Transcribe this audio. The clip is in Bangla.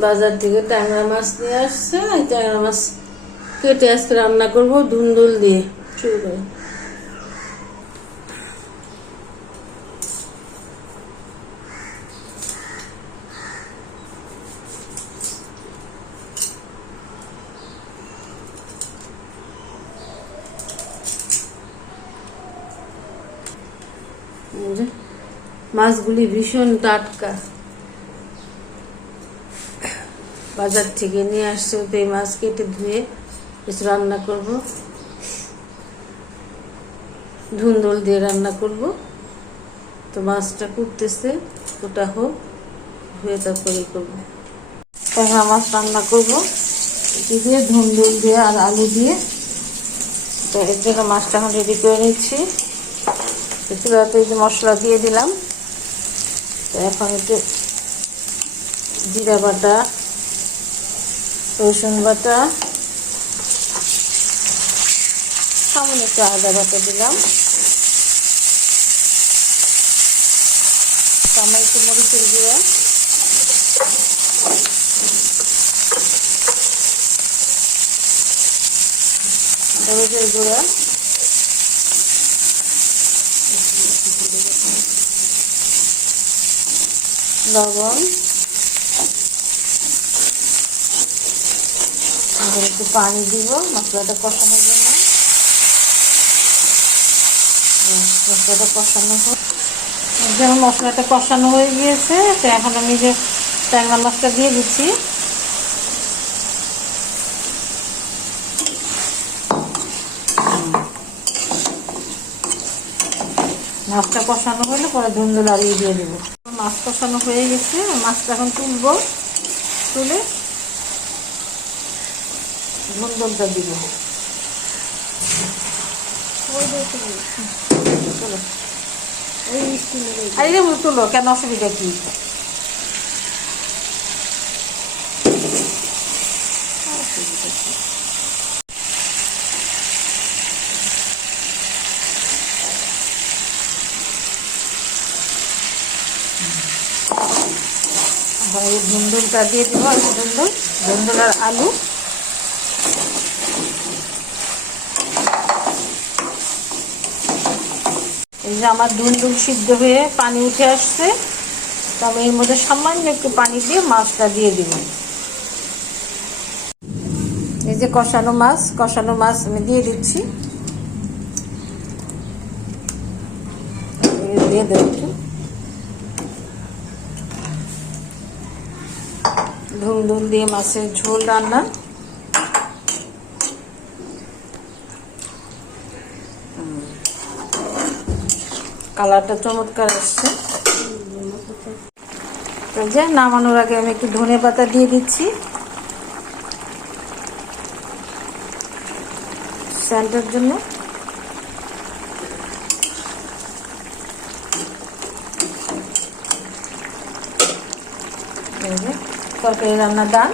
বাজার থেকে ট্যাংরা মাছ নিয়ে আসছে। ট্যাংরা মাছ কেটে আজকে রান্না করবো ধুন্দুল দিয়ে। শুরু করে মাছগুলি ভীষণ টাটকা, বাজার থেকে নিয়ে আসছে। তো এই মাছ কেটে ধুয়ে কিছু রান্না করব, ধুন্দুল দিয়ে রান্না করব। তো মাছটা কুটতেছে, ওটা হোক, ধুয়ে তারপরে করবো। ট্যাংরা মাছ রান্না করবো দিয়ে, ধুন্দুল দিয়ে আর আলু দিয়ে। তো এর জন্য মাছটা এখন রেডি করে নিচ্ছি। চুলাতে যে মশলা দিয়ে দিলাম। তো এখন একটু জিরা বাটা, রসুন বাটা, সামান্য একটু আদা বাটা দিলাম, সামান্য একটু মরিচের গুঁড়া, হলুদের গুঁড়া, লবণ, একটু পানি দিব মশলাটা কষানোর জন্য। মশলাটা কষানো হোক। যেমন মশলাটা কষানো হয়ে গিয়েছে, তো এখন আমি যে ট্যাংরা মাছটা দিয়ে দিচ্ছি। মাছটা কষানো হলে পরে ধুন্দুল আড়িয়ে দিয়ে দেবো। মাছ কষানো হয়ে গেছে, মাছটা এখন তুলবো, তুলে ধুন্দুলটা দিব। আরে তুলো, কেন অসুবিধা কি? ধুন্দুলটা দিয়ে দিব, ধুন্দুল আর আলু। এই যে আমার ধুন্দুল সিদ্ধ হয়ে পানি উঠে আসছে। তো আমি এর মধ্যে সামান্য একটু পানি দিয়ে মাছটা দিয়ে দিব। এই যে কষানো মাছ আমি দিয়ে দিচ্ছি। দিয়ে দেব একটু। ধুন্দুল দিয়ে মাছের ঝোল রান্না। কালারটা চমৎকার আসছে। যে নামানোর আগে আমি একটু ধনেপাতা দিয়ে দিচ্ছি সেন্টের জন্য। তরকারি রান্না ডান।